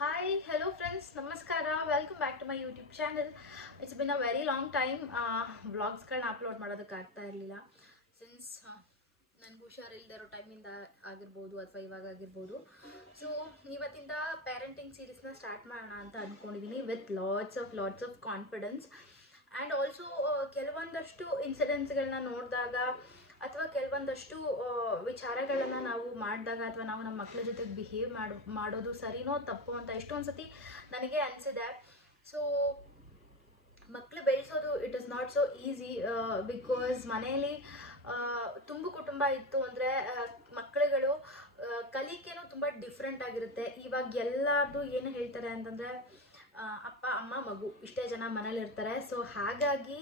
Hi, hello friends, Namaskara, welcome back to my YouTube channel. It's been a very long time vlogs upload ಮಾಡೋದಕ್ಕಾಗ್ತಾ ಇರಲಿಲ್ಲ since ನನಗೆ ಹುಷಾರಿಲ್ಲದೆ ಇರೋ ಟೈಮಿಂದ ಆಗಿರ್ಬೋದು ಅಥವಾ ಇವಾಗ ಆಗಿರ್ಬೋದು. ಸೊ ಇವತ್ತಿಂದ ಪೇರೆಂಟಿಂಗ್ ಸೀರೀಸ್ನ ಸ್ಟಾರ್ಟ್ ಮಾಡೋಣ ಅಂತ ಅಂದ್ಕೊಂಡಿದ್ದೀನಿ with lots of confidence and also ಕೆಲವೊಂದಷ್ಟು ಇನ್ಸಿಡೆಂಟ್ಸ್ಗಳನ್ನ ನೋಡಿದಾಗ ಅಥವಾ ಕೆಲವೊಂದಷ್ಟು ವಿಚಾರಗಳನ್ನು ನಾವು ಮಾಡಿದಾಗ ಅಥವಾ ನಾವು ನಮ್ಮ ಮಕ್ಕಳ ಜೊತೆಗೆ ಬಿಹೇವ್ ಮಾಡೋದು ಸರಿನೋ ತಪ್ಪೋ ಅಂತ ಎಷ್ಟೊಂದು ಸತಿ ನನಗೆ ಅನಿಸಿದೆ. ಸೊ ಮಕ್ಕಳು ಬೆಳೆಸೋದು it is not so easy because ಮನೆಯಲ್ಲಿ ತುಂಬು ಕುಟುಂಬ ಇತ್ತು ಅಂದರೆ ಮಕ್ಕಳುಗಳು ಕಲಿಕೆನೂ ತುಂಬ ಡಿಫ್ರೆಂಟ್ ಆಗಿರುತ್ತೆ. ಇವಾಗ ಎಲ್ಲರದು ಏನು ಹೇಳ್ತಾರೆ ಅಂತಂದರೆ ಅಪ್ಪ ಅಮ್ಮ ಮಗು ಇಷ್ಟೇ ಜನ ಮನೇಲಿ ಇರ್ತಾರೆ. ಸೊ ಹಾಗಾಗಿ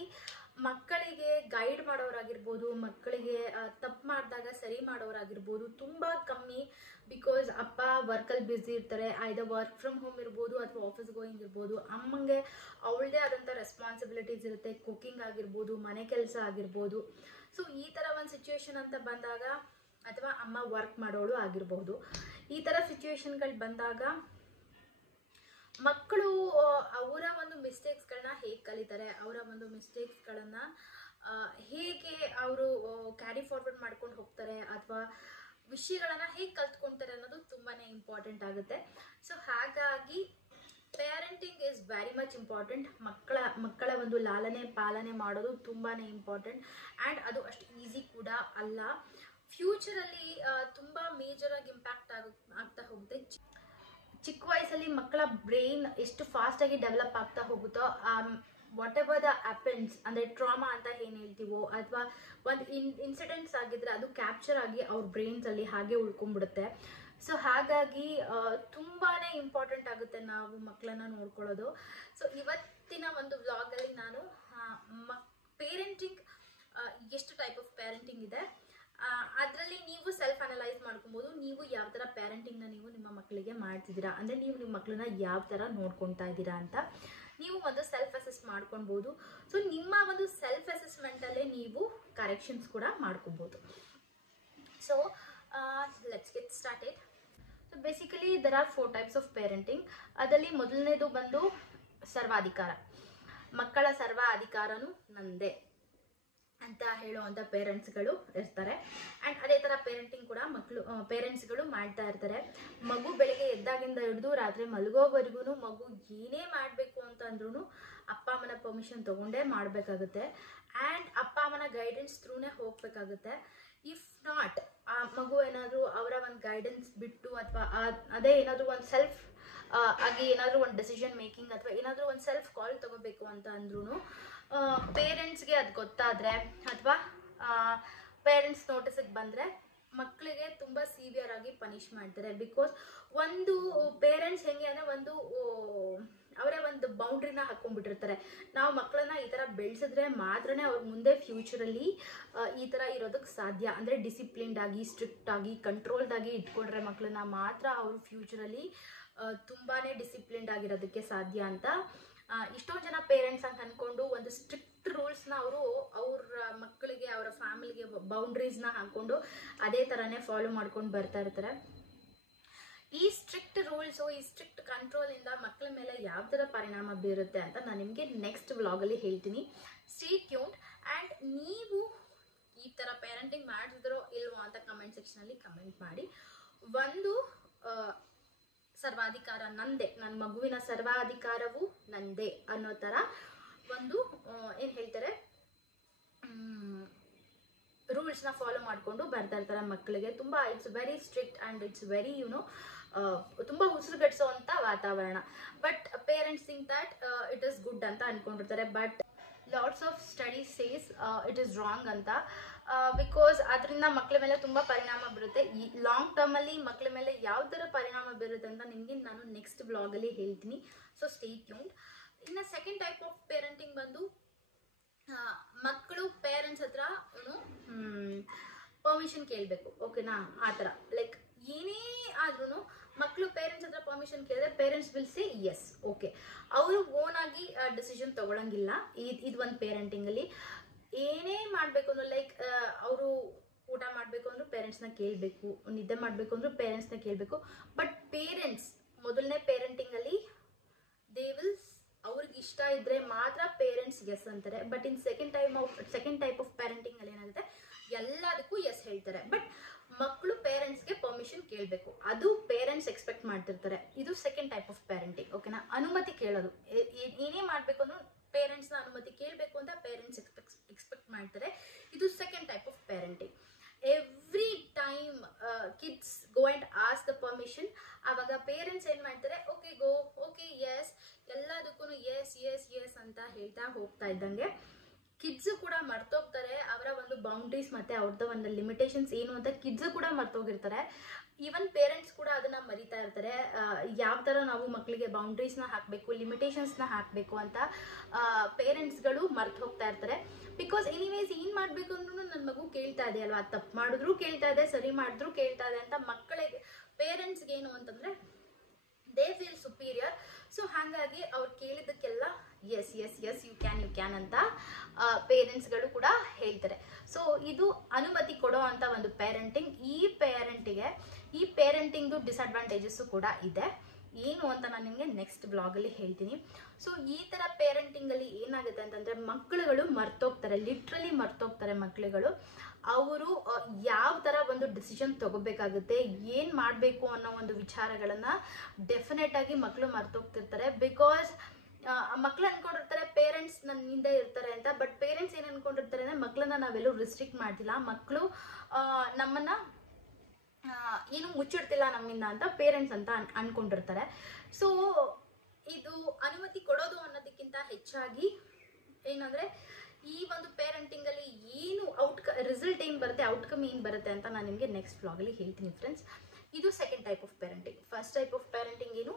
ಮಕ್ಕಳಿಗೆ ಗೈಡ್ ಮಾಡೋರಾಗಿರ್ಬೋದು, ಮಕ್ಕಳಿಗೆ ತಪ್ಪು ಮಾಡಿದಾಗ ಸರಿ ಮಾಡೋರಾಗಿರ್ಬೋದು ತುಂಬ ಕಮ್ಮಿ. ಬಿಕಾಸ್ ಅಪ್ಪ ವರ್ಕಲ್ಲಿ ಬ್ಯುಸಿ ಇರ್ತಾರೆ, ಐದರ್ ವರ್ಕ್ ಫ್ರಮ್ ಹೋಮ್ ಇರ್ಬೋದು ಅಥವಾ ಆಫೀಸ್ ಗೋಯಿಂಗ್ ಇರ್ಬೋದು. ಅಮ್ಮಂಗೆ ಅವಳದೇ ಆದಂಥ ರೆಸ್ಪಾನ್ಸಿಬಿಲಿಟೀಸ್ ಇರುತ್ತೆ, ಕುಕ್ಕಿಂಗ್ ಆಗಿರ್ಬೋದು, ಮನೆ ಕೆಲಸ ಆಗಿರ್ಬೋದು. ಸೊ ಈ ಥರ ಒಂದು ಸಿಚುವೇಶನ್ ಅಂತ ಬಂದಾಗ ಅಥವಾ ಅಮ್ಮ ವರ್ಕ್ ಮಾಡೋಳು ಆಗಿರ್ಬೋದು, ಈ ಥರ ಸಿಚುವೇಶನ್ಗಳು ಬಂದಾಗ ಮಕ್ಕಳು ಅವರ ಒಂದು ಮಿಸ್ಟೇಕ್ಸ್ಗಳನ್ನ ಹೇಗೆ ಕಲಿತಾರೆ, ಅವರ ಒಂದು ಮಿಸ್ಟೇಕ್ಸ್ಗಳನ್ನು ಹೇಗೆ ಅವರು ಕ್ಯಾರಿ ಫಾರ್ವರ್ಡ್ ಮಾಡ್ಕೊಂಡು ಹೋಗ್ತಾರೆ ಅಥವಾ ವಿಷಯಗಳನ್ನು ಹೇಗೆ ಕಲ್ತ್ಕೊಳ್ತಾರೆ ಅನ್ನೋದು ತುಂಬಾ ಇಂಪಾರ್ಟೆಂಟ್ ಆಗುತ್ತೆ. ಸೊ ಹಾಗಾಗಿ parenting is very much important. ಮಕ್ಕಳ ಒಂದು ಲಾಲನೆ ಪಾಲನೆ ಮಾಡೋದು ತುಂಬಾ ಇಂಪಾರ್ಟೆಂಟ್ ಆ್ಯಂಡ್ ಅದು ಅಷ್ಟು ಈಸಿ ಕೂಡ ಅಲ್ಲ. ಫ್ಯೂಚರಲ್ಲಿ ತುಂಬ ಮೇಜರಾಗಿ ಇಂಪ್ಯಾಕ್ಟ್ ಆಗ್ತಾ ಹೋಗುತ್ತೆ. ಚಿಕ್ಕ ವಯಸ್ಸಲ್ಲಿ ಮಕ್ಕಳ ಬ್ರೈನ್ ಎಷ್ಟು ಫಾಸ್ಟಾಗಿ ಡೆವಲಪ್ ಆಗ್ತಾ ಹೋಗುತ್ತೋ ವಾಟ್ ಎವರ್ ದ ಅಪೆನ್ಸ್ ಅಂದರೆ ಟ್ರಾಮಾ ಅಂತ ಏನು ಹೇಳ್ತೀವೋ ಅಥವಾ ಒಂದು ಇನ್ಸಿಡೆಂಟ್ಸ್ ಆಗಿದ್ರೆ ಅದು ಕ್ಯಾಪ್ಚರ್ ಆಗಿ ಅವ್ರ ಬ್ರೈನ್ಸಲ್ಲಿ ಹಾಗೆ ಉಳ್ಕೊಂಡ್ಬಿಡುತ್ತೆ. ಸೊ ಹಾಗಾಗಿ ತುಂಬಾ ಇಂಪಾರ್ಟೆಂಟ್ ಆಗುತ್ತೆ ನಾವು ಮಕ್ಕಳನ್ನ ನೋಡ್ಕೊಳ್ಳೋದು. ಸೊ ಇವತ್ತಿನ ಒಂದು ವ್ಲಾಗಲ್ಲಿ ನಾನು ಪೇರೆಂಟಿಂಗ್ ಎಷ್ಟು ಟೈಪ್ ಆಫ್ ಪೇರೆಂಟಿಂಗ್ ಇದೆ ಅದರಲ್ಲಿ ನೀವು ಸೆಲ್ಫ್ ಅನಲೈಸ್ ಮಾಡ್ಕೊಬೋದು. ನೀವು ಯಾವ ಥರ ಪೇರೆಂಟಿಂಗ್ನ ನೀವು ನಿಮ್ಮ ಮಕ್ಕಳಿಗೆ ಮಾಡ್ತಿದ್ದೀರಾ ಅಂದರೆ ನೀವು ನಿಮ್ಮ ಮಕ್ಕಳನ್ನ ಯಾವ ಥರ ನೋಡ್ಕೊತಾ ಇದ್ದೀರಾ ಅಂತ ನೀವು ಒಂದು ಸೆಲ್ಫ್ ಅಸೆಸ್ ಮಾಡ್ಕೊಳ್ಬೋದು. ಸೊ ನಿಮ್ಮ ಒಂದು ಸೆಲ್ಫ್ ಅಸೆಸ್ಮೆಂಟಲ್ಲೇ ನೀವು ಕರೆಕ್ಷನ್ಸ್ ಕೂಡ ಮಾಡ್ಕೊಬೋದು. So let's get started. So basically there are 4 types of parenting. ಅದರಲ್ಲಿ ಮೊದಲನೇದು ಬಂದು ಸರ್ವಾಧಿಕಾರ. ಮಕ್ಕಳ ಸರ್ವ ಅಧಿಕಾರನೂ ನಂದೇ ಅಂತ ಹೇಳುವಂಥ ಪೇರೆಂಟ್ಸ್ಗಳು ಇರ್ತಾರೆ. ಆ್ಯಂಡ್ ಅದೇ ಥರ ಪೇರೆಂಟಿಂಗ್ ಕೂಡ ಪೇರೆಂಟ್ಸ್ಗಳು ಮಾಡ್ತಾ ಇರ್ತಾರೆ. ಮಗು ಬೆಳಗ್ಗೆ ಎದ್ದಾಗಿಂದ ಹಿಡಿದು ರಾತ್ರಿ ಮಲಗೋವರೆಗೂ ಮಗು ಏನೇ ಮಾಡಬೇಕು ಅಂತಂದ್ರೂ ಅಪ್ಪ ಅಮ್ಮನ ಪರ್ಮಿಷನ್ ತೊಗೊಂಡೇ ಮಾಡಬೇಕಾಗುತ್ತೆ ಆ್ಯಂಡ್ ಅಪ್ಪ ಅಮ್ಮನ ಗೈಡೆನ್ಸ್ ಥ್ರೂನೇ ಹೋಗಬೇಕಾಗುತ್ತೆ. ಇಫ್ ನಾಟ್ ಆ ಮಗು ಏನಾದರೂ ಅವರ ಒಂದು ಗೈಡೆನ್ಸ್ ಬಿಟ್ಟು ಅಥವಾ ಅದೇ ಏನಾದರೂ ಒಂದು ಸೆಲ್ಫ್ ಆಗಿ ಏನಾದರೂ ಒಂದು ಡೆಸಿಷನ್ ಮೇಕಿಂಗ್ ಅಥವಾ ಏನಾದರೂ ಒಂದು ಸೆಲ್ಫ್ ಕಾಲ್ ತೊಗೋಬೇಕು ಅಂತ ಅಂದ್ರೂ ಪೇರೆಂಟ್ಸ್ಗೆ ಅದು ಗೊತ್ತಾದರೆ ಅಥವಾ ಪೇರೆಂಟ್ಸ್ ನೋಟಿಸಿಗೆ ಬಂದರೆ ಮಕ್ಕಳಿಗೆ ತುಂಬ ಸಿವಿಯರ್ ಆಗಿ ಪನಿಷ್ ಮಾಡ್ತಾರೆ. ಬಿಕಾಸ್ ಒಂದು ಪೇರೆಂಟ್ಸ್ ಹೆಂಗೆ ಅಂದರೆ ಅವರೇ ಒಂದು ಬೌಂಡ್ರಿನ ಹಾಕ್ಕೊಂಡ್ಬಿಟ್ಟಿರ್ತಾರೆ. ನಾವು ಮಕ್ಕಳನ್ನ ಈ ಥರ ಬೆಳೆಸಿದ್ರೆ ಮಾತ್ರನೇ ಅವ್ರ ಮುಂದೆ ಫ್ಯೂಚರಲ್ಲಿ ಈ ಥರ ಇರೋದಕ್ಕೆ ಸಾಧ್ಯ. ಅಂದರೆ ಡಿಸಿಪ್ಲಿನ್ಡ್ ಆಗಿ ಸ್ಟ್ರಿಕ್ಟ್ ಆಗಿ ಕಂಟ್ರೋಲ್ಡಾಗಿ ಇಟ್ಕೊಂಡ್ರೆ ಮಕ್ಕಳನ್ನ ಮಾತ್ರ ಅವರು ಫ್ಯೂಚರಲ್ಲಿ ತುಂಬಾ ಡಿಸಿಪ್ಲಿನ್ಡ್ ಆಗಿರೋದಕ್ಕೆ ಸಾಧ್ಯ ಅಂತ ಇಷ್ಟೊಂದು ಜನ ಪೇರೆಂಟ್ಸ್ ಅಂತ ಅಂದ್ಕೊಂಡು ಒಂದು ಸ್ಟ್ರಿಕ್ಟ್ ರೂಲ್ಸ್ನ ಅವ್ರ ಮಕ್ಕಳಿಗೆ ಅವರ ಫ್ಯಾಮಿಲಿಗೆ ಬೌಂಡ್ರೀಸ್ನ ಹಾಕ್ಕೊಂಡು ಅದೇ ಥರನೇ ಫಾಲೋ ಮಾಡ್ಕೊಂಡು ಬರ್ತಾ ಇರ್ತಾರೆ. ಈ ಸ್ಟ್ರಿಕ್ಟ್ ರೂಲ್ಸು ಈ ಸ್ಟ್ರಿಕ್ಟ್ ಕಂಟ್ರೋಲಿಂದ ಮಕ್ಕಳ ಮೇಲೆ ಯಾವ ಥರ ಪರಿಣಾಮ ಬೀರುತ್ತೆ ಅಂತ ನಾನು ನಿಮಗೆ ನೆಕ್ಸ್ಟ್ ವ್ಲಾಗಲ್ಲಿ ಹೇಳ್ತೀನಿ. Stay tuned. ಆ್ಯಂಡ್ ನೀವು ಈ ಥರ ಪೇರೆಂಟಿಂಗ್ ಮಾಡಿದ್ರೋ ಇಲ್ವೋ ಅಂತ ಕಮೆಂಟ್ ಸೆಕ್ಷನಲ್ಲಿ ಕಮೆಂಟ್ ಮಾಡಿ. ಒಂದು ಸರ್ವಾಧಿಕಾರ ನಂದೇ, ನನ್ನ ಮಗುವಿನ ಸರ್ವಾಧಿಕಾರವು ನಂದೇ ಅನ್ನೋ ಥರ ಒಂದು ಏನು ಹೇಳ್ತಾರೆ ರೂಲ್ಸ್ನ ಫಾಲೋ ಮಾಡಿಕೊಂಡು ಬರ್ತಾ ಇರ್ತಾರೆ ಮಕ್ಕಳಿಗೆ. ತುಂಬ it's very strict and it's very ತುಂಬ ಉಸಿರುಗಟ್ಟಿಸೋವಂಥ ವಾತಾವರಣ. But parents think that it is good ಅಂತ ಅಂದ್ಕೊಂಡಿರ್ತಾರೆ. But lots of studies says it is wrong ಅಂತ. ಬಿಕಾಸ್ ಅದರಿಂದ ಮಕ್ಕಳ ಮೇಲೆ ತುಂಬ ಪರಿಣಾಮ ಬೀರುತ್ತೆ. ಈ ಲಾಂಗ್ ಟರ್ಮಲ್ಲಿ ಮಕ್ಕಳ ಮೇಲೆ ಯಾವ ಥರ ಪರಿಣಾಮ ಬೀರುತ್ತೆ ಅಂತ ನಿಮಗೆ ನಾನು ನೆಕ್ಸ್ಟ್ ವ್ಲಾಗಲ್ಲಿ ಹೇಳ್ತೀನಿ. So stay tuned. ಇನ್ನು ಸೆಕೆಂಡ್ ಟೈಪ್ ಆಫ್ ಪೇರೆಂಟಿಂಗ್ ಬಂದು ಮಕ್ಕಳು ಪೇರೆಂಟ್ಸ್ ಹತ್ರ ಪರ್ಮಿಷನ್ ಕೇಳಬೇಕು. ಓಕೆನಾ? ಆ ಥರ ಲೈಕ್ ಏನೇ ಆದ್ರೂ ಮಕ್ಕಳು ಪೇರೆಂಟ್ಸ್ ಹತ್ರ ಪರ್ಮಿಷನ್ ಕೇಳಿದ್ರೆ parents will say yes okay. ಅವರು ಓನಾಗಿ ಡಿಸಿಷನ್ ತೊಗೊಳಂಗಿಲ್ಲ. ಇದು ಒಂದು ಪೇರೆಂಟಿಂಗಲ್ಲಿ ಏನೇ ಮಾಡಬೇಕು ಅಂದ್ರೆ ಲೈಕ್ ಅವರು ಊಟ ಮಾಡಬೇಕು ಅಂದ್ರೂ ಪೇರೆಂಟ್ಸ್ನ ಕೇಳಬೇಕು, ನಿದ್ದೆ ಮಾಡಬೇಕು ಅಂದ್ರೂ ಪೇರೆಂಟ್ಸ್ನ ಕೇಳಬೇಕು. ಬಟ್ ಪೇರೆಂಟ್ಸ್ ಮೊದಲನೇ ಪೇರೆಂಟಿಂಗ್ ಮಕ್ಳಿಗೆ ಇಷ್ಟ ಇದ್ರೆ ಮಾತ್ರ ಪೇರೆಂಟ್ಸ್ ಎಸ್ ಅಂತಾರೆ. But in second type of parenting ಅಲ್ಲಿ ಏನಾಗುತ್ತೆ, ಎಲ್ಲದಕ್ಕೂ ಎಸ್ ಹೇಳ್ತಾರೆ. ಬಟ್ ಮಕ್ಕಳು ಪೇರೆಂಟ್ಸ್ಗೆ ಪರ್ಮಿಷನ್ ಕೇಳಬೇಕು, ಅದು ಪೇರೆಂಟ್ಸ್ ಎಕ್ಸ್ಪೆಕ್ಟ್ ಮಾಡ್ತಿರ್ತಾರೆ. ಇದು ಸೆಕೆಂಡ್ ಟೈಪ್ ಆಫ್ ಪ್ಯಾರೆಂಟಿಂಗ್. ಓಕೆನಾ, ಅನುಮತಿ ಕೇಳೋದು, ಏನೇ ಮಾಡಬೇಕು ಅಂದ್ರೂ ಪೇರೆಂಟ್ಸ್ನ ಅನುಮತಿ ಕೇಳಬೇಕು ಅಂತ ಪೇರೆಂಟ್ಸ್ ಎಕ್ಸ್ಪೆಕ್ಟ್ ಮಾಡ್ತಾರೆ. ಇದು second type of parenting. Every time kids go and as the permission, ಆವಾಗ ಪೇರೆಂಟ್ಸ್ ಏನ್ ಮಾಡ್ತಾರೆ, ಓಕೆ ಗೋ, ಓಕೆ ಎಸ್, ಎಲ್ಲದಕ್ಕೂ ಎಸ್ ಎಸ್ ಎಸ್ ಅಂತ ಹೇಳ್ತಾ ಹೋಗ್ತಾ ಇದ್ದಂಗೆ ಕಿಡ್ಸ್ ಕೂಡ ಮರ್ತೋಗ್ತಾರೆ ಅವರ ಒಂದು ಬೌಂಡ್ರೀಸ್ ಮತ್ತೆ ಅವ್ರದ್ದು ಒಂದು ಲಿಮಿಟೇಷನ್ಸ್ ಏನು ಅಂತ. ಕಿಡ್ಸ್ ಕೂಡ ಮರ್ತೋಗಿರ್ತಾರೆ, ಈವನ್ ಪೇರೆಂಟ್ಸ್ ಕೂಡ ಅದನ್ನ ಮರಿತಾ ಇರ್ತಾರೆ. ಯಾವ ತರ ನಾವು ಮಕ್ಕಳಿಗೆ ಬೌಂಡ್ರೀಸ್ನ ಹಾಕಬೇಕು, ಲಿಮಿಟೇಷನ್ಸ್ನ ಹಾಕಬೇಕು ಅಂತ ಪೇರೆಂಟ್ಸ್ಗಳು ಮರ್ತು ಹೋಗ್ತಾ ಇರ್ತಾರೆ. ಬಿಕಾಸ್ ಎನಿವೇಸ್ ಏನು ಮಾಡಬೇಕು ಅಂದ್ರೂ ನನ್ನ ಮಗು ಕೇಳ್ತಾ ಇದೆ ಅಲ್ವಾ, ತಪ್ಪು ಮಾಡಿದ್ರು ಕೇಳ್ತಾ ಇದೆ, ಸರಿ ಮಾಡಿದ್ರು ಕೇಳ್ತಾ ಇದೆ ಅಂತ ಮಕ್ಕಳಿಗೆ ಪೇರೆಂಟ್ಸ್ಗೆ ಏನು ಅಂತಂದ್ರೆ ದೇ ಫೀಲ್ ಸುಪೀರಿಯರ್. ಸೊ ಹಾಗಾಗಿ ಅವ್ರು ಕೇಳಿದ್ದಕ್ಕೆಲ್ಲ yes yes yes you can ಅಂತ ಪೇರೆಂಟ್ಸ್ಗಳು ಕೂಡ ಹೇಳ್ತಾರೆ. ಸೊ ಇದು ಅನುಮತಿ ಕೊಡೋ ಅಂತ ಒಂದು ಪೇರೆಂಟಿಂಗ್. ಈ ಪೇರೆಂಟಿಂಗ್ದು ಡಿಸ್ಅಡ್ವಾಂಟೇಜಸ್ಸು ಕೂಡ ಇದೆ. ಏನು ಅಂತ ನಾನು ನಿಮಗೆ ನೆಕ್ಸ್ಟ್ ಬ್ಲಾಗಲ್ಲಿ ಹೇಳ್ತೀನಿ. ಸೊ ಈ ಥರ ಪೇರೆಂಟಿಂಗಲ್ಲಿ ಏನಾಗುತ್ತೆ ಅಂತಂದರೆ ಮಕ್ಕಳುಗಳು ಮರ್ತೋಗ್ತಾರೆ, ಲಿಟ್ರಲಿ ಮರ್ತೋಗ್ತಾರೆ ಮಕ್ಕಳುಗಳು. ಅವರು ಯಾವ ಥರ ಒಂದು ಡಿಸಿಷನ್ ತಗೋಬೇಕಾಗುತ್ತೆ, ಏನು ಮಾಡಬೇಕು ಅನ್ನೋ ಒಂದು ವಿಚಾರಗಳನ್ನು ಡೆಫಿನೆಟ್ ಆಗಿ ಮಕ್ಕಳು ಮರ್ತೋಗ್ತಿರ್ತಾರೆ. ಬಿಕಾಸ್ ಮಕ್ಕಳು ಅನ್ಕೊಂಡಿರ್ತಾರೆ ಪೇರೆಂಟ್ಸ್ ನನ್ನ ಹಿಂದೆ ಇರ್ತಾರೆ ಅಂತ. ಬಟ್ ಪೇರೆಂಟ್ಸ್ ಏನು ಅನ್ಕೊಂಡಿರ್ತಾರೆ ಅಂದರೆ ಮಕ್ಕಳನ್ನ ನಾವೆಲ್ಲೂ ರಿಸ್ಟ್ರಿಕ್ಟ್ ಮಾಡ್ತಿಲ್ಲ, ಮಕ್ಕಳು ನಮ್ಮನ್ನ ಏನು ಮುಚ್ಚಿಡ್ತಿಲ್ಲ ನಮ್ಮಿಂದ ಅಂತ ಪೇರೆಂಟ್ಸ್ ಅಂತ ಅನ್ಕೊಂಡಿರ್ತಾರೆ. ಸೊ ಇದು ಅನುಮತಿ ಕೊಡೋದು ಅನ್ನೋದಕ್ಕಿಂತ ಹೆಚ್ಚಾಗಿ ಏನಂದ್ರೆ ಈ ಒಂದು ಪೇರೆಂಟಿಂಗ್ ಅಲ್ಲಿ ಏನು ರಿಸಲ್ಟ್ ಏನು ಬರುತ್ತೆ, ಔಟ್ಕಮ್ ಏನು ಬರುತ್ತೆ ಅಂತ ನಾನು ನಿಮಗೆ ನೆಕ್ಸ್ಟ್ ಬ್ಲಾಗಲ್ಲಿ ಹೇಳ್ತೀನಿ ಫ್ರೆಂಡ್ಸ್. ಇದು second type of parenting. First type of parenting ಏನು,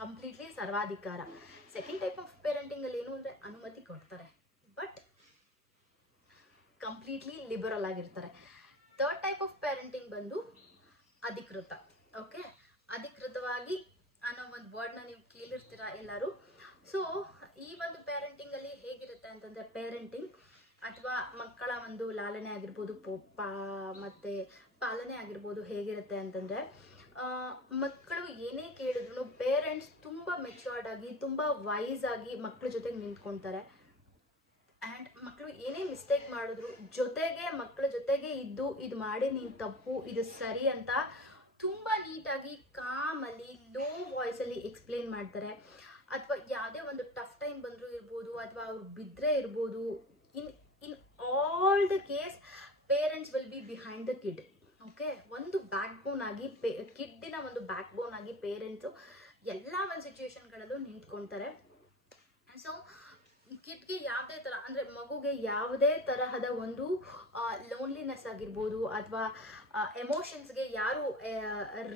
ಕಂಪ್ಲೀಟ್ಲಿ ಸರ್ವಾಧಿಕಾರ. ಸೆಕೆಂಡ್ ಟೈಪ್ ಆಫ್ ಪೇರೆಂಟಿಂಗ್ ಅಲ್ಲಿ ಏನು ಅಂದ್ರೆ ಅನುಮತಿ ಕೊಡ್ತಾರೆ ಬಟ್ ಕಂಪ್ಲೀಟ್ಲಿ ಲಿಬರಲ್ ಆಗಿರ್ತಾರೆ. ಥರ್ಡ್ ಟೈಪ್ ಆಫ್ ಪೇರೆಂಟಿಂಗ್ ಬಂದು ಅಧಿಕೃತ. ಓಕೆ, ಅಧಿಕೃತವಾಗಿ ಅನ್ನೋ ಒಂದು ವರ್ಡ್ನ ನೀವು ಕೇಳಿರ್ತೀರಾ ಎಲ್ಲರೂ. ಸೊ ಈ ಒಂದು ಪೇರೆಂಟಿಂಗ್ ಅಲ್ಲಿ ಹೇಗಿರುತ್ತೆ ಅಂತಂದ್ರೆ, ಪೇರೆಂಟಿಂಗ್ ಅಥವಾ ಮಕ್ಕಳ ಒಂದು ಲಾಲನೆ ಆಗಿರ್ಬೋದು, ಮತ್ತೆ ಪಾಲನೆ ಆಗಿರ್ಬೋದು, ಹೇಗಿರುತ್ತೆ ಅಂತಂದ್ರೆ ಮಕ್ಕಳು ಏನೇ ಕೇಳಿದ್ರು ಪೇರೆಂಟ್ಸ್ ತುಂಬಾ ಮೆಚ್ಯೂರ್ಡ್ ಆಗಿ, ತುಂಬಾ ವೈಸ್ ಆಗಿ ಮಕ್ಕಳ ಜೊತೆಗೆ ನಿಂತ್ಕೊಳ್ತಾರೆ. ಆ್ಯಂಡ್ ಮಕ್ಕಳು ಏನೇ ಮಿಸ್ಟೇಕ್ ಮಾಡಿದ್ರು ಮಕ್ಕಳ ಜೊತೆಗೆ ಇದ್ದು ಇದು ಮಾಡಿ ನೀನು ತಪ್ಪು, ಇದು ಸರಿ ಅಂತ ತುಂಬ ನೀಟಾಗಿ ಕಾಮಲ್ಲಿ ಲೋ ವಾಯ್ಸಲ್ಲಿ ಎಕ್ಸ್ಪ್ಲೇನ್ ಮಾಡ್ತಾರೆ. ಅಥವಾ ಯಾವುದೇ ಒಂದು ಟಫ್ ಟೈಮ್ ಬಂದರೂ ಇರ್ಬೋದು, ಅಥವಾ ಅವ್ರು ಬಿದ್ದರೆ ಇರ್ಬೋದು, in all the case parents will be behind the kid. Okay, ಒಂದು ಬ್ಯಾಕ್ ಬೋನ್ ಆಗಿ ಕಿಡ್ಡಿನ ಒಂದು ಬ್ಯಾಕ್ ಬೋನ್ ಆಗಿ ಪೇರೆಂಟ್ಸು ಎಲ್ಲ ಒಂದು ಸಿಚುವೇಶನ್ಗಳಲ್ಲೂ ನಿಂತ್ಕೊಳ್ತಾರೆ. ಸೊ ಕಿಡ್ಗೆ ಯಾವುದೇ ಥರ ಅಂದರೆ ಮಗುಗೆ ಯಾವುದೇ ತರಹದ ಒಂದು ಲೋನ್ಲಿನೆಸ್ ಆಗಿರ್ಬೋದು, ಅಥವಾ ಎಮೋಷನ್ಸ್ಗೆ ಯಾರು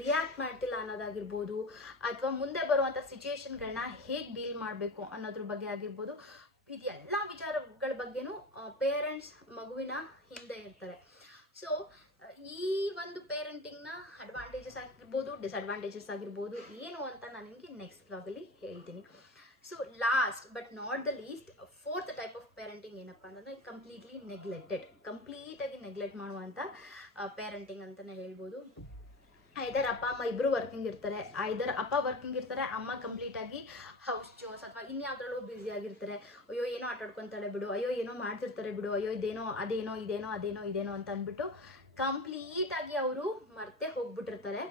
ರಿಯಾಕ್ಟ್ ಮಾಡ್ತಿಲ್ಲ ಅನ್ನೋದಾಗಿರ್ಬೋದು, ಅಥವಾ ಮುಂದೆ ಬರುವಂಥ ಸಿಚುವೇಶನ್ಗಳನ್ನ ಹೇಗೆ ಡೀಲ್ ಮಾಡಬೇಕು ಅನ್ನೋದ್ರ ಬಗ್ಗೆ ಆಗಿರ್ಬೋದು, ಇದೆಲ್ಲ ವಿಚಾರಗಳ ಬಗ್ಗೆನೂ ಪೇರೆಂಟ್ಸ್ ಮಗುವಿನ ಹಿಂದೆ ಇರ್ತಾರೆ. ಸೊ ಈ ಒಂದು ಪೇರೆಂಟಿಂಗ್ನ ಅಡ್ವಾಂಟೇಜಸ್ ಆಗಿರ್ಬೋದು, ಡಿಸ್ಅಡ್ವಾಂಟೇಜಸ್ ಆಗಿರ್ಬೋದು ಏನು ಅಂತ ನಾನು ನಿಮಗೆ ನೆಕ್ಸ್ಟ್ ಬ್ಲಾಗಲ್ಲಿ ಹೇಳ್ತೀನಿ. So last but not the least, fourth type of parenting ಏನಪ್ಪ ಅಂತಂದರೆ ಕಂಪ್ಲೀಟಾಗಿ ನೆಗ್ಲೆಕ್ಟ್ ಮಾಡುವಂಥ ಪೇರೆಂಟಿಂಗ್ ಅಂತಲೇ ಹೇಳ್ಬೋದು. ಐದರ್ ಅಪ್ಪ ಅಮ್ಮ ಇಬ್ಬರು ವರ್ಕಿಂಗ್ ಇರ್ತಾರೆ, ಅಪ್ಪ ವರ್ಕಿಂಗ್ ಇರ್ತಾರೆ, ಅಮ್ಮ ಕಂಪ್ಲೀಟಾಗಿ ಹೌಸ್ ಚೋರ್ಸ್ ಅಥವಾ ಇನ್ಯಾವುದ್ರಲ್ಲೂ ಬ್ಯುಸಿ ಆಗಿರ್ತಾರೆ. ಅಯ್ಯೋ ಏನೋ ಆಟಾಡ್ಕೊತಾಳೆ ಬಿಡು, ಅಯ್ಯೋ ಏನೋ ಮಾಡ್ತಿರ್ತಾರೆ ಬಿಡು, ಅಯ್ಯೋ ಇದೇನೋ ಅಂತ ಅಂದ್ಬಿಟ್ಟು ಕಂಪ್ಲೀಟಾಗಿ ಅವರು ಮರ್ತೇ ಹೋಗ್ಬಿಟ್ಟಿರ್ತಾರೆ.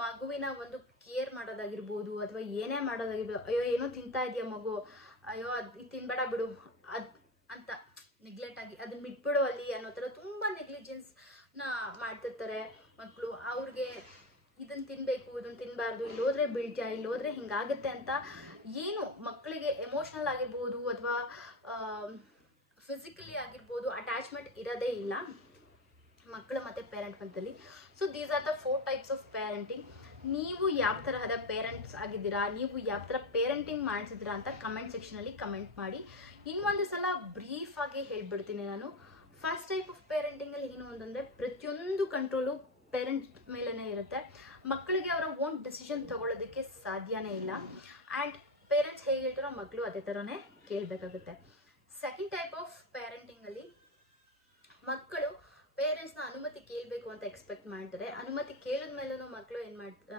ಮಗುವಿನ ಒಂದು ಕೇರ್ ಮಾಡೋದಾಗಿರ್ಬೋದು, ಅಥವಾ ಏನೇ ಮಾಡೋದಾಗಿರ್ಬೋದು, ಅಯ್ಯೋ ಏನೋ ತಿಂತಾ ಇದೆಯಾ ಮಗು, ಅಯ್ಯೋ ಇದು ತಿನ್ಬೇಡ ಬಿಡು ಅಂತ ನೆಗ್ಲೆಕ್ಟ್ ಆಗಿ ಅದನ್ನ ಬಿಟ್ಬಿಡು ಅಲ್ಲಿ ಅನ್ನೋ ಥರ ತುಂಬ ನೆಗ್ಲಿಜೆನ್ಸ್ನ ಮಾಡ್ತಿರ್ತಾರೆ ಮಕ್ಕಳು. ಅವ್ರಿಗೆ ಇದನ್ನು ತಿನ್ನಬೇಕು, ಇದನ್ನು ತಿನ್ನಬಾರ್ದು, ಇಲ್ಲೋದ್ರೆ ಬೀಳ್ತೀಯ, ಇಲ್ಲೋದ್ರೆ ಹಿಂಗಾಗುತ್ತೆ ಅಂತ ಏನು ಮಕ್ಕಳಿಗೆ ಎಮೋಷ್ನಲ್ ಆಗಿರ್ಬೋದು ಅಥವಾ ಫಿಸಿಕಲಿ ಆಗಿರ್ಬೋದು ಅಟ್ಯಾಚ್ಮೆಂಟ್ ಇರೋದೇ ಇಲ್ಲ ಮಕ್ಕಳು ಮತ್ತು ಪೇರೆಂಟ್ ಮಧ್ಯದಲ್ಲಿ. So these are the 4 types of parenting. ನೀವು ಯಾವ ತರಹದ ಪೇರೆಂಟ್ಸ್ ಆಗಿದ್ದೀರಾ, ನೀವು ಯಾವ ಥರ ಪೇರೆಂಟಿಂಗ್ ಮಾಡಿಸಿದ್ದೀರಾ ಅಂತ ಕಮೆಂಟ್ ಸೆಕ್ಷನಲ್ಲಿ ಕಮೆಂಟ್ ಮಾಡಿ. ಇನ್ನೊಂದು ಸಲ ಬ್ರೀಫ್ ಆಗಿ ಹೇಳ್ಬಿಡ್ತೀನಿ ನಾನು. ಫಸ್ಟ್ ಟೈಪ್ ಆಫ್ ಪೇರೆಂಟಿಂಗಲ್ಲಿ ಏನು ಅಂತಂದರೆ ಪ್ರತಿಯೊಂದು ಕಂಟ್ರೋಲು ಪೇರೆಂಟ್ಸ್ ಮೇಲೇ ಇರುತ್ತೆ. ಮಕ್ಕಳಿಗೆ ಅವರ ಓನ್ ಡಿಸಿಷನ್ ತಗೊಳ್ಳೋದಕ್ಕೆ ಸಾಧ್ಯನೇ ಇಲ್ಲ. ಆ್ಯಂಡ್ ಪೇರೆಂಟ್ಸ್ ಹೇಗೆ ಹೇಳ್ತಾರೋ ಮಕ್ಕಳು ಅದೇ ಥರನೇ ಕೇಳಬೇಕಾಗುತ್ತೆ. ಸೆಕೆಂಡ್ ಟೈಪ್ ಆಫ್ ಪೇರೆಂಟಿಂಗಲ್ಲಿ ಮಕ್ಕಳು ಪೇರೆಂಟ್ಸ್ನ ಅನುಮತಿ ಕೇಳಬೇಕು ಅಂತ ಎಕ್ಸ್ಪೆಕ್ಟ್ ಮಾಡ್ತಾರೆ. ಅನುಮತಿ ಕೇಳಿದ ಮೇಲೂ ಮಕ್ಕಳು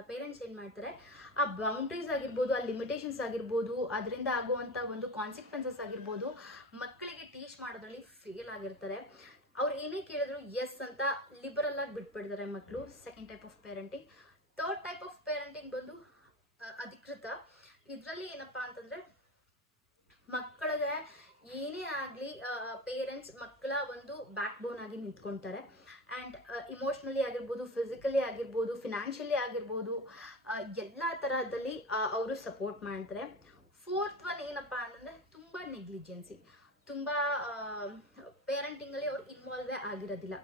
ಪೇರೆಂಟ್ಸ್ ಏನು ಮಾಡ್ತಾರೆ, ಆ ಬೌಂಡ್ರೀಸ್ ಆಗಿರ್ಬೋದು, ಆ ಲಿಮಿಟೇಷನ್ಸ್ ಆಗಿರ್ಬೋದು, ಅದರಿಂದ ಆಗುವಂಥ ಒಂದು ಕಾನ್ಸಿಕ್ವೆನ್ಸಸ್ ಆಗಿರ್ಬೋದು, ಮಕ್ಕಳಿಗೆ ಟೀಚ್ ಮಾಡೋದ್ರಲ್ಲಿ ಫೇಲ್ ಆಗಿರ್ತಾರೆ. ಅವ್ರು ಏನೇ ಕೇಳಿದ್ರು ಎಸ್ ಅಂತ ಲಿಬರಲ್ ಆಗಿ ಬಿಟ್ಬಿಡ್ತಾರೆ ಮಕ್ಕಳು. Second type of parenting. Third type of parenting ಬಂದು ಅಧಿಕೃತ. ಇದರಲ್ಲಿ ಏನಪ್ಪಾ ಅಂತಂದ್ರೆ, ಮಕ್ಕಳಿಗೆ ಏನೇ ಆಗಲಿ ಪೇರೆಂಟ್ಸ್ ಮಕ್ಕಳ ಒಂದು ಬ್ಯಾಕ್ ಬೋನ್ ಆಗಿ ನಿಂತ್ಕೊಳ್ತಾರೆ. ಆ್ಯಂಡ್ ಇಮೋಷ್ನಲಿ ಆಗಿರ್ಬೋದು, ಫಿಸಿಕಲಿ ಆಗಿರ್ಬೋದು, ಫಿನಾನ್ಷಿಯಲಿ ಆಗಿರ್ಬೋದು, ಎಲ್ಲ ತರಹದಲ್ಲಿ ಅವರು ಸಪೋರ್ಟ್ ಮಾಡ್ತಾರೆ. ಫೋರ್ತ್ ಒನ್ ಏನಪ್ಪಾ ಅಂತಂದರೆ ತುಂಬ ನೆಗ್ಲಿಜೆನ್ಸಿ. ತುಂಬ ಪೇರೆಂಟಿಂಗಲ್ಲಿ ಅವ್ರು ಇನ್ವಾಲ್ವೇ ಆಗಿರೋದಿಲ್ಲ.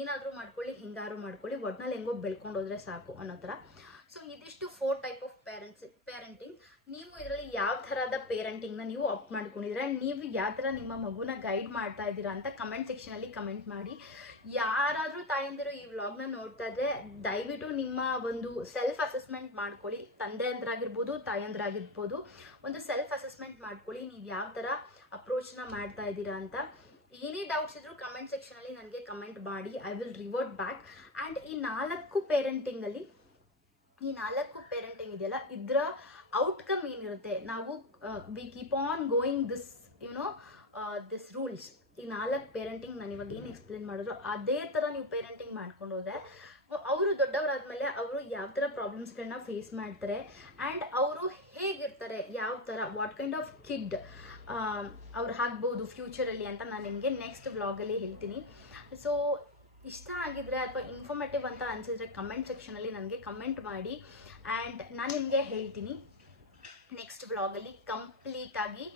ಏನಾದರೂ ಮಾಡ್ಕೊಳ್ಳಿ, ಹಿಂಗಾರು ಮಾಡ್ಕೊಳ್ಳಿ, ಒಟ್ನಲ್ಲಿ ಹೆಂಗೋ ಬೆಳ್ಕೊಂಡು ಹೋದ್ರೆ ಸಾಕು ಅನ್ನೋ ಥರ. ಸೊ ಇದಿಷ್ಟು 4 ಟೈಪ್ ಆಫ್ ಪೇರೆಂಟಿಂಗ್. ನೀವು ಇದರಲ್ಲಿ ಯಾವ ಥರದ ಪೇರೆಂಟಿಂಗ್ನ ನೀವು ಆಪ್ಟ್ ಮಾಡ್ಕೊಂಡಿದ್ರೆ, ನೀವು ಯಾವ ಥರ ನಿಮ್ಮ ಮಗುನ ಗೈಡ್ ಮಾಡ್ತಾ ಇದ್ದೀರಾ ಅಂತ ಕಮೆಂಟ್ ಸೆಕ್ಷನಲ್ಲಿ ಕಮೆಂಟ್ ಮಾಡಿ. ಯಾರಾದರೂ ತಾಯಂದಿರು ಈ ವ್ಲಾಗ್ನ ನೋಡ್ತಾ ಇದ್ರೆ ದಯವಿಟ್ಟು ನಿಮ್ಮ ಒಂದು ಸೆಲ್ಫ್ ಅಸೆಸ್ಮೆಂಟ್ ಮಾಡ್ಕೊಳ್ಳಿ. ತಂದೆ ಅಂದ್ರಾಗಿರ್ಬೋದು, ತಾಯಂದ್ರಾಗಿರ್ಬೋದು, ಒಂದು ಸೆಲ್ಫ್ ಅಸೆಸ್ಮೆಂಟ್ ಮಾಡ್ಕೊಳ್ಳಿ. ನೀವು ಯಾವ ಥರ ಅಪ್ರೋಚ್ನ ಮಾಡ್ತಾ ಇದ್ದೀರಾ ಅಂತ. ಏನೇ ಡೌಟ್ಸ್ ಇದ್ರೂ ಕಮೆಂಟ್ ಸೆಕ್ಷನಲ್ಲಿ ನನಗೆ ಕಮೆಂಟ್ ಮಾಡಿ. I will revert back. And ಈ 4 ಪೇರೆಂಟಿಂಗಲ್ಲಿ, ಈ 4 ಪೇರೆಂಟಿಂಗ್ ಇದೆಯಲ್ಲ, ಇದರ ಔಟ್ಕಮ್ ಏನಿರುತ್ತೆ, ನಾವು we keep on going this rules. ಈ 4 ಪೇರೆಂಟಿಂಗ್ ನಾನು ಇವಾಗ ಏನು ಎಕ್ಸ್ಪ್ಲೇನ್ ಮಾಡಿದ್ರು ಅದೇ ಥರ ನೀವು ಪೇರೆಂಟಿಂಗ್ ಮಾಡ್ಕೊಂಡು ಹೋದ್ರೆ, ಅವರು ದೊಡ್ಡವರಾದ್ಮೇಲೆ ಅವರು ಯಾವ ಥರ ಪ್ರಾಬ್ಲಮ್ಸ್ಗಳನ್ನ ಫೇಸ್ ಮಾಡ್ತಾರೆ, ಆ್ಯಂಡ್ ಅವರು ಹೇಗಿರ್ತಾರೆ, ಯಾವ ಥರ, ವಾಟ್ ಕೈಂಡ್ ಆಫ್ ಕಿಡ್ ಅವ್ರು ಆಗ್ಬೋದು ಫ್ಯೂಚರಲ್ಲಿ ಅಂತ ನಾನು ನಿಮಗೆ ನೆಕ್ಸ್ಟ್ ವ್ಲಾಗಲ್ಲಿ ಹೇಳ್ತೀನಿ. ಸೊ ಇಷ್ಟ ಆಗಿದ್ರೆ ಅಥವಾ ಇನ್ಫಾರ್ಮೇಟಿವ್ ಅಂತ ಅನಿಸಿದ್ರೆ ಕಮೆಂಟ್ ಸೆಕ್ಷನಲ್ಲಿ ನನಗೆ ಕಮೆಂಟ್ ಮಾಡಿ. ಆ್ಯಂಡ್ ನಾನು ನಿಮಗೆ ಹೇಳ್ತೀನಿ ನೆಕ್ಸ್ಟ್ ವ್ಲಾಗಲ್ಲಿ ಕಂಪ್ಲೀಟಾಗಿ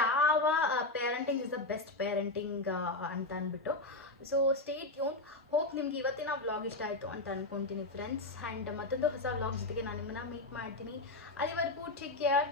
ಯಾವ parenting is the best parenting ಅಂತ ಅಂದ್ಬಿಟ್ಟು. So stay tune. ಹೋಪ್ ನಿಮ್ಗೆ ಇವತ್ತಿನ ವ್ಲಾಗ್ ಇಷ್ಟ ಆಯಿತು ಅಂತ ಅಂದ್ಕೊತೀನಿ ಫ್ರೆಂಡ್ಸ್. ಆ್ಯಂಡ್ ಮತ್ತೊಂದು ಹೊಸ ವ್ಲಾಗ್ ಜೊತೆಗೆ ನಾನು ನಿಮ್ಮನ್ನ ಮೀಟ್ ಮಾಡ್ತೀನಿ. ಅಲ್ಲಿವರೆಗೂ ಟೇಕ್ ಕೇರ್.